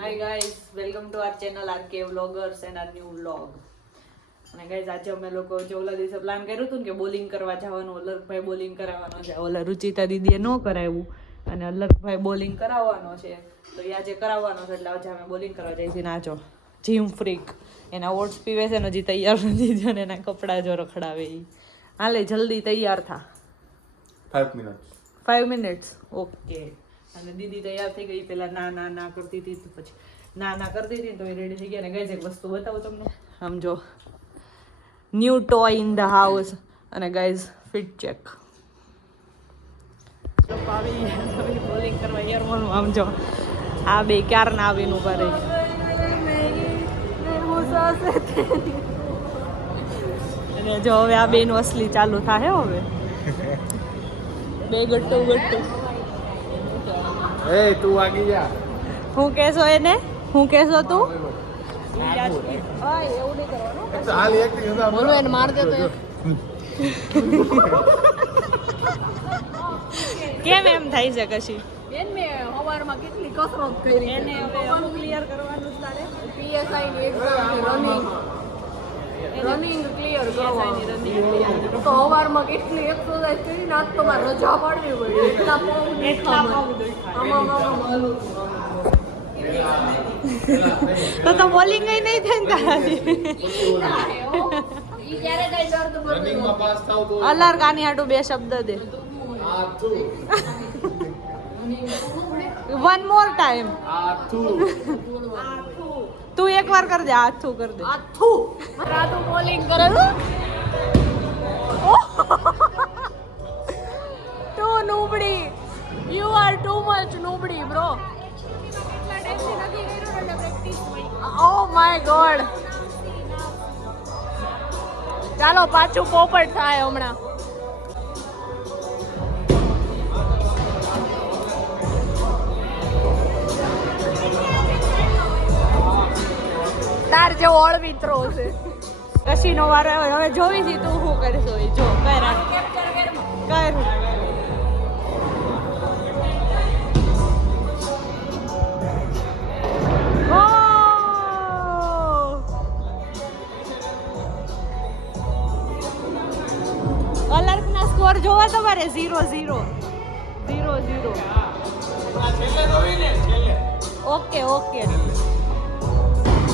Hi guys, welcome to our channel RK vloggers and our new vlog. અને guys, આજે અમે લોકો ઓલા દિવસે પ્લાન કર્યું હતું ને કે બોલિંગ કરવા જવાનું, અલરભાઈ બોલિંગ કરાવવાનો છે. ઓલા રુચિતા દીદીએ ન કરાવ્યું અને અલરભાઈ બોલિંગ કરાવવાનો છે, તો એ આજે કરાવવાનો છે. એટલે આજે અમે બોલિંગ કરવા જઈએ છીએ. નાચો જીમ ફ્રીક એના ઓટ્સ પીવે છે ને, હજી તૈયાર નથી થયો ને એના કપડાં જો રખડાવે. હાલે જલ્દી તૈયાર થા. 5 મિનિટ્સ ઓકે. અને દીદી તૈયાર થઈ ગઈ. પેલા ના કરતી હતી, પછી ના કરતી હતી તો એ રેડી થઈ ગયા. ને ગાઈસ, એક વસ્તુ બતાવું તમને. આમ જો, new toy in the house. અને ગાઈસ, ફિટ ચેક. બોલિંગ કરવા યરવાનું. આમ જો, આ બે ક્યારના આવીને ઉભા રહી. અને જો હવે આ બેનું અસલી ચાલુ થાય. હવે બે ગટ્ટુ એ તું આગી જા. હું કેસો એને? હું કેસો તું? હાલ એક્ટિંગ હતા. બોલો એને માર દે તો. કેમ એમ થાય છે કશી? બેન મેં સવારમાં કેટલી કસરત કરી. એને હવે અમુક ક્લિયર કરવાનું છે તારે. પીએસઆઈ ની એક્ઝામ રનિંગ ક્લિયર કરવાની. તો સવારમાં કેટલી એક્સરસાઇઝ કરીને આજ તો મારે રજા પાડવી પડી. એટલા પગ તો બોલિંગ નહીં થાય ને તારાથી. રનિંગમાં પાસ થાવ તો અલર કાની હાટુ બે શબ્દ દે. One more time. તું એકવાર કર દે. આથું કર દે. રાતુ બોલિંગ કરે. ટુ નૂબડી. યુ આર ટુ મચ નૂબડી બ્રો. Oh my God. ચાલો પાછું પોપટ થાય હમણાં. તાર જેવો અળવિત્રો છે. કશી નો વાર આવ્યો. હવે જોવી છી તું શું કરશો. એ જો કર કર. અલર્ટ ના સ્કોર જોવા તમારે 0-0. ઓકે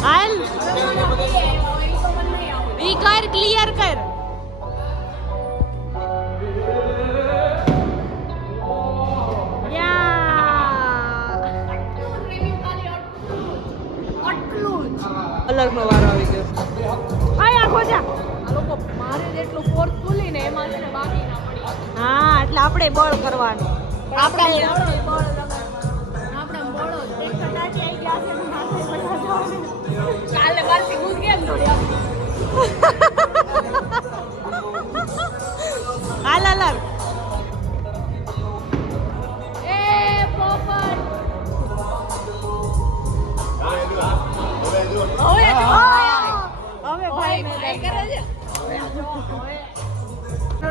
હાલ ઈ કર, ક્લિયર કર. અલર્ટ નો વારો આવી ગયો. આયા ખોજા. આ લોકો મારે જેટલું ફોર્સફુલી ને એમાં છે ને બાકી ના પડી. હા, એટલે આપણે બળ કરવાનું. આપણે બળ લગાડવાનું. આપણે બળો એક કટાટી આવી ગયા છે. માથે બધા જવાનું. કાલે મારથી ગુદ કેમ દોડ્યા? હાલ અલર્ટ. એ પોપટ. હવે ભાઈ ભાઈ કરે છે.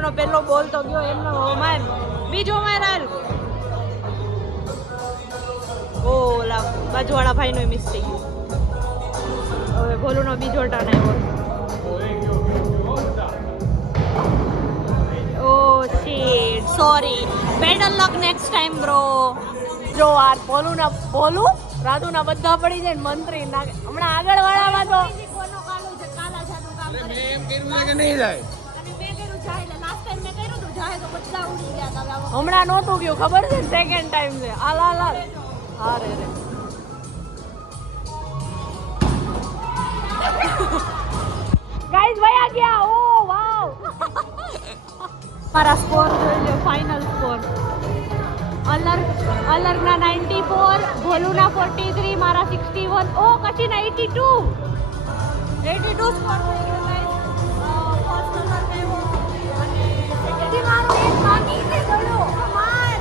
નો પેલો બોલ તો ગયો એમનો. માર બીજો માર. હાલ ઓલા બાજુવાળા ભાઈ નો મિસ થઈ ગયો. હવે ભોલુનો બીજો ટર્ન આવ્યો. ઓ શિટ, સોરી. બેટર લક નેક્સ્ટ ટાઈમ બ્રો. જો આ બોલું રાધુના બધા પડી જાય ને મંત્રી ના. હમણાં આગળ વાળામાં તો હમણાં નહોતું ગયું ખબર છે. સેકન્ડ ટાઈમ છે. હાલ હા રે ગાઈસ વયા ગયા. ઓ વાવ. મારા સ્કોર જોઈ લો. ફાઇનલ સ્કોર અલર્ટના 94, ભોલુના 43, મારા 61. ઓ કશીના 82 સ્કોર થઈ ગયો ગાઈસ. ફર્સ્ટ નંબર લેવો અને સેકન્ડ મારો એક બાકી છે. ગળો માર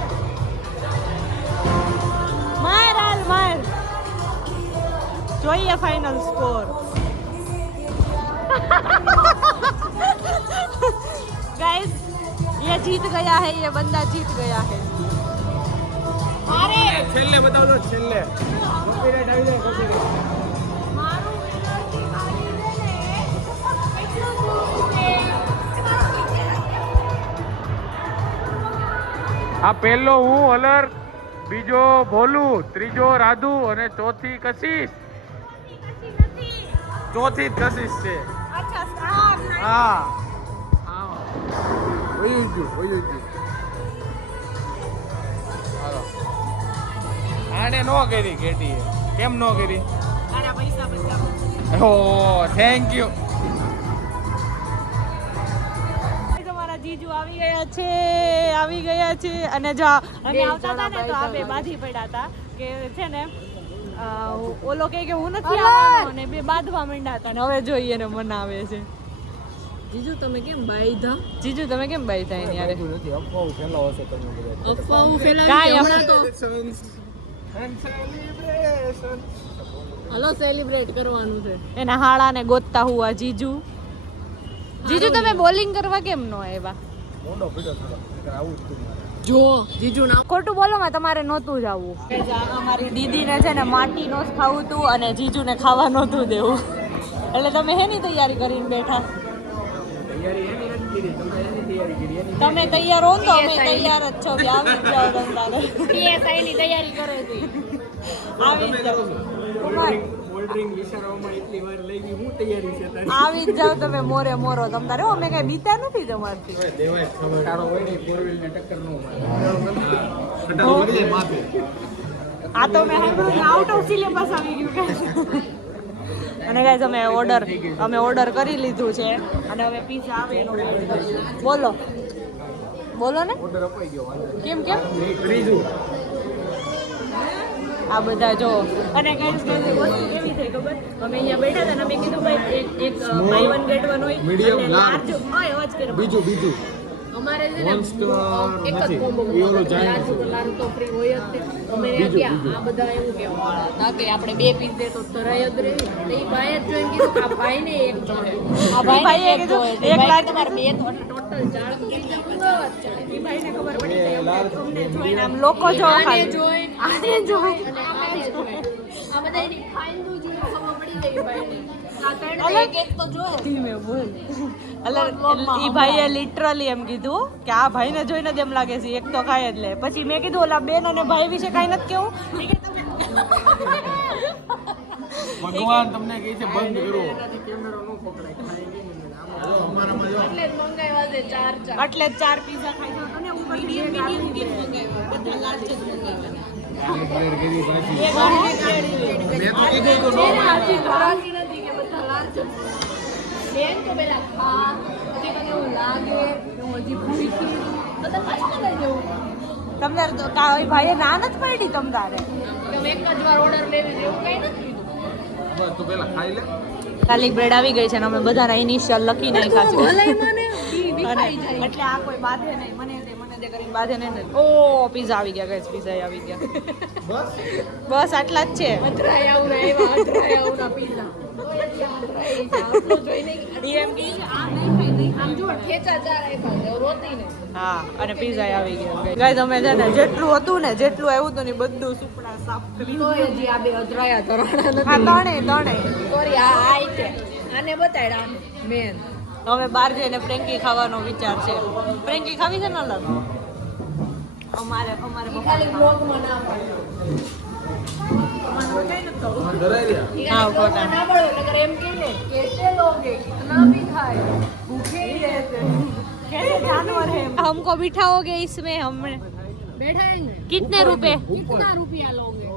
જોઈએ ફાઇનલ સ્કોર. गाइस, ये जीत गया है. ये बंदा जीत गया है. अरे छेल्ले बताओ तो छेल्ले કોપીરાઇટ આવી જાય કોપીરાઇટ મારું વિનરથી કાઢી દે ને એટલું દુઃખ છે. આ પહેલો હું અલર, બીજો ભોલું, ત્રીજો રાધુ અને ચોથી કશિશ. ચોથી જ કશિશ છે. અચ્છા સ્ટાર હા વયું ગયું હાલો. આને નો કરી કેટી કેમ નો કરી? આના પૈસા બચાવો. ઓ થેન્ક યુ. તમારા જીજુ આવી ગયા છે અને જો અમે આવતા હતા ને તો આ બે બાંધી પડ્યા હતા કે છે ને ઓલો કે હું નથી આવવાનો અને બે બાંધવા માંડ્યા હતા ને હવે જોઈએ ને મનાવે છે. જીજુ તમે કેમ બાયધા? જીજુ તમે કેમ બાંધ્યા એની યારે? અફવાઓ ફેલાવી કાંઈ હમણાં તો હલો સેલિબ્રેટ કરવાનું છે. એના હાળાને ગોતતા હુઆ જીજુ. જીજુ તમે બોલિંગ કરવા કેમ નો આવ્યા? જો જીજુ ના ખોટું બોલો માં તમારે નહોતું જવું. અમારી દીદીને છે ને માટીનો જ ખાવું હતું અને જીજુને ખાવા નહોતું દેવું એટલે તમે હેની તૈયારી કરીને બેઠા? તમે તૈયાર હો તો અમે તૈયાર જ છો કે આવી જ જાઓ તમ તારે. PSI ની તૈયારી કરે છે. આવી જ જાઓ કુમાર, કોલ્ડ ડ્રિંક વિચારવામાં એટલી વાર લઈ ગઈ હું તૈયારી છે તારી? આવી જ જાઓ તમે મોરે મોરો તમ તારે. અમે કઈ બીતા નથી તમારથી. દેવાય ખબર તારો હોય ને ફોર વ્હીલ ને ટક્કર નો મારે માથે. આ તો મેં આઉટ ઓફ સિલેબસ આવી ગયું કે. અને ગાઈસ અમે ઓર્ડર કરી લીધું છે અને હવે પીઝા આવે એનો વેઇટ કરીએ. બોલો ને ઓર્ડર અપાઈ ગયો કેમ ત્રીજું આ બધા જો. અને ગાઈસ વસ્તુ કેવી થઈ ખબર? અમે અહીંયા બેઠા હતા ને અમે કીધું ભાઈ એક બાય વન ગેટ વન હોય Medium, અને large. ઓય અવાજ કરે બીજું અમારે છે ને Monster એક જ નથી. કોમ્બો એ ઓલો giant છે. લાલ તો ફ્રી હોય જ તે. અમે ત્યાં આ બધા એવું કહેવા વાળા હતા કે આપણે બે પીસ દે તો ધરાય જ રહે. તો એ ભાઈ જ જોઈને કીધું કે આ ભાઈને એક જોઈએ. આ ભાઈએ કીધું એક લાર્જ તમારે બે તો ટોટલ ચાર પીઝા મંગાવવા જ ચાલે. એ ભાઈને ખબર પડી જાય અમને જોઈને આમ લોકો જો આને ખાલી. જોઈ આને જોઈ અને આને જોઈ. આ બધા એની ફાઇનનું જોઈને ખબર પડી જાય ભાઈને. આ ત્રણ અલગ એક તો જોવે. ધીમે બોલ. ઈ ભાઈએ લિટરલી એમ કીધું કે આ ભાઈને જોઈને જ એમ લાગે છે એક તો ખાય જ લે. પછી મેં કીધું ઓલા બેન અને ભાઈ વિશે કાંઈ નથી કેવું. ભગવાન તમને કહે છે બંધ કરો. એટલે જ મંગાવ્યા છે ચાર. એટલે જ 4 પીઝા ખાઈ જાવ અને ઉપર મીડિયમ કેમ મંગાવ્યા? બધા લાર્જ જ મંગાવ્યા. મેં તો કીધું તો નો હાજી ધરાતી નથી કે બધા લાર્જ જ. બેન તો પેલા ખા પછી મને એવું લાગે હું હજી ભૂખી બધા પાછા લઈ જવું. તમને તો ભાઈએ ના નથી પડી તમ તારે. કે હું એક જ વાર ઓર્ડર લેવી છે એવું કઈ નથી કીધું. બસ તું પેલા ખાઈ લે. ગાર્લિક બ્રેડ આવી ગઈ છે અને અમે બધાના ઇનિશિયલ લખી નાખ્યા છે. ભલાઈ મને અને એટલે આ કોઈ બાધે નહીં. મને દે કરીને બાધે નહીં ને. ઓ પીઝા આવી ગયા ગાઈસ, પીઝા આવી ગયા. બસ આટલા જ છે. અધરાય આવના એવા અધરાય આવના પીઝા. એમ કહે છે આ નહીં ખાઈ નહીં. આમ જો ઠેચા ચાર આપ્યા છે રોતી ને. હા અને પીઝા આવી ગયા ગાઈસ. અમે છે ને જેટલું હતું ને જેટલું આવ્યું હતું ને બધું સુપડા સાફ કરી. તો હજી આ બે અધરાયા ધરાણા હા નથી. ત્રણે સોરી આ આઈ છે આને બતાડ્યા મેન. હવે બહાર જઈને ફ્રેન્કી ખાવાનો વિચાર છે. ફ્રેન્કી ખાવી છે ને અલગ અમારે ખાલી બ્લોગમાં ના પડે. હા, બ્લોગમાં ના પડે એટલે એમ કે ને कैसे लोगे कितना भी खाए भूखे ही रहते हैं. कैसे जानवर है हमको बिठाओगे इसमें हम बैठाएंगे कितने रुपए कितना रुपया लोगे?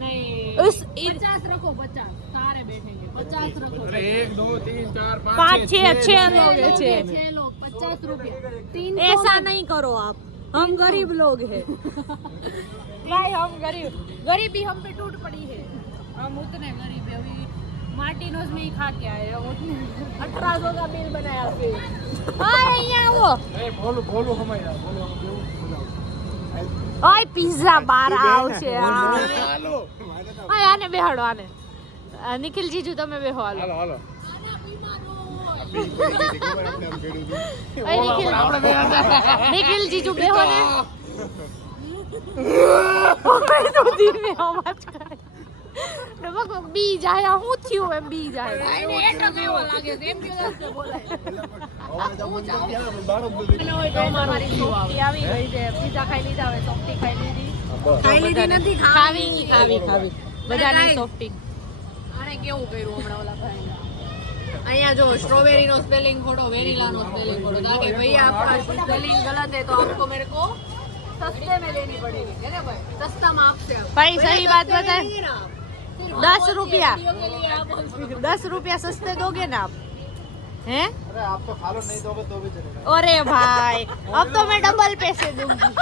नहीं उस 50 रखो 50 सारे बैठेंगे 50 रखो. 1 2 3 4 5 पाँच छह लोग हैं, छह 6 लोग 50 रुपया 300 ऐसा नहीं करो आप हम गरीब लोग हैं भाई हम गरीबी हम पे टूट पड़ी है हम उतने गरीब है अभी मार्टिनोज में ही खा के आए हम उतने 1800 का बिल बनाया फिर. हाय અહીંયા આવો એ બોલું હમાય બોલું ઓય પિઝા બાર આવશે હાલો ઓય આને બેહાડો આને નિખિલ જીજુ તમે બેહો હાલો હાલો ઓય નિખિલ જીજુ બેહો ને તો ધીમે અવાજ કરે ને બક બી જાય હું થયું એમ બી જાય એને એટલો કેવો લાગે છે એમ કે બોલાય અમારી સોફ્ટી આવી ગઈ છે પીઝા ખાઈ લીધા હવે સોફ્ટી ખાઈ લીધી નથી ખાવી બધાની સોફ્ટી આને કેવું કર્યું હમણાં ઓલા ભાઈ અહીંયા જો स्ट्रॉबेरी નો સ્પેલિંગ ખોટો વેનીલા નો સ્પેલિંગ ખોટો ताकि भैया आपका स्पेलिंग गलत है तो आपको मेरे को सस्ते में लेनी पड़ेगी है ना भाई सस्ता में आपसे भाई सही बात बताए 10 रुपया 10 रुपया सस्ते दोगे ना आप हैं अरे आप तो खा लो नहीं दोगे तो भी चलेगा अरे भाई अब तो मैं डबल पैसे दूंगी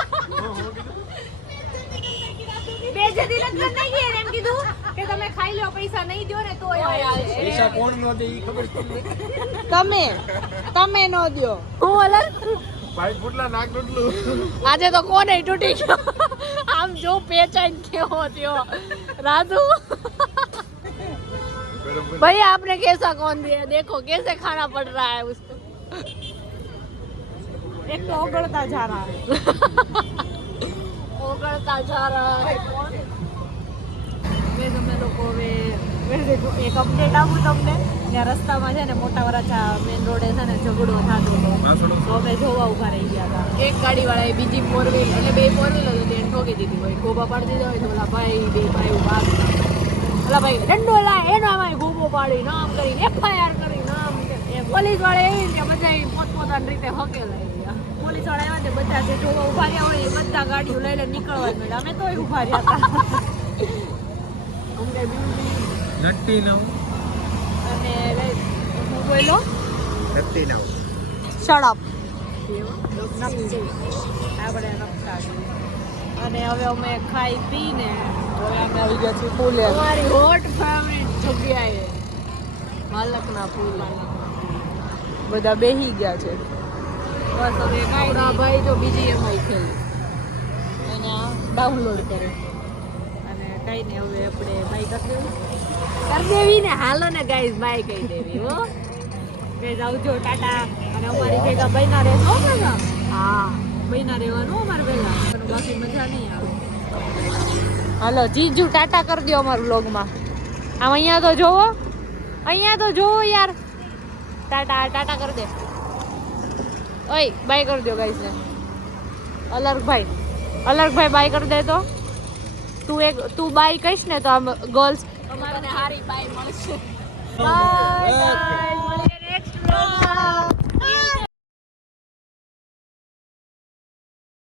બેજતી નથી નહીં એમ કીધું કે તમે ખાઈ લો પૈસા નહીં દો ને તો પૈસા કોણ નો દે ઈ ખબર તમને તમે નો દો હું અલર ભાઈ ફૂટલા નાક ડૂટલું આજે તો કોને તૂટી ગયો આમ જો પેચાઈ કેવો થયો राजू भैया आपने कैसा कौन दिया देखो कैसे खाना पड़ रहा है उसको एक तो ओगळता जा रहा है ओगळता जा रहा है वे તમે લોકો હવે એક અપડેટ આપું તમને ત્યાં રસ્તામાં છે ને મોટા વરાછા મેઇન રોડે છે ને ઝઘડો થતો હતો તો અમે જોવા ઉભા રહી ગયા હતા એક ગાડી વાળાએ બીજી ફોર વ્હીલ એટલે બે ફોર વ્હીલ હતી તેને ઠોકી દીધી હોય ગોબા પાડી દીધા હોય તો ઓલા ભાઈ બે ભાઈ ઉભા ઓલા ભાઈ દંડો લાય એનો આમાં ગોબો પાડી નામ કરીને એફઆઈઆર કરી નામ પોલીસ વાળા એવી કે બધા પોતપોતાની રીતે હકેલાઈ ગયા પોલીસ વાળા આવ્યા ને બધા જે જોવા ઉભા રહ્યા હોય એ બધા ગાડીઓ લઈને નીકળવા મળ્યા અમે તોય ઉભા રહ્યા હતા અમને નટ્ટી નવ અને હું બોલો નટ્ટી નવ શડપ આપણે નકશા અને હવે અમે ખાઈ પીને હવે અમે આવી ગયા છીએ પુલે અમારી હોટ ફેવરિટ જગ્યાએ માલકના પુલ બધા બેહી ગયા છે બસ હવે કાંઈ ભાઈ જો બીજી એમાં ખેલી અને ડાઉનલોડ કરે અને કઈ ને હવે આપણે બાય કરી દેવું કરી દેવી ને હાલો ને ગાઈઝ બાય કહી દેવી હો કે આવજો ટાટા અને અમારી ભેગા બહેના રહેશો બધા હા બહેના રહેવાનું અમારે ભેગા બાકી મજા નહીં આવે હાલો જીજુ ટાટા કરી દો અમારા વ્લોગમાં આમ અહીંયા તો જોવો યાર ટાટા ટાટા કરી દે ઓય બાય કરી દો ગાઈસ ને અલર્કભાઈ બાય કરી દે તો તું બાય કહીશ ને તો આમ ગર્લ્સ અમારે હારી બાય મળશે બાય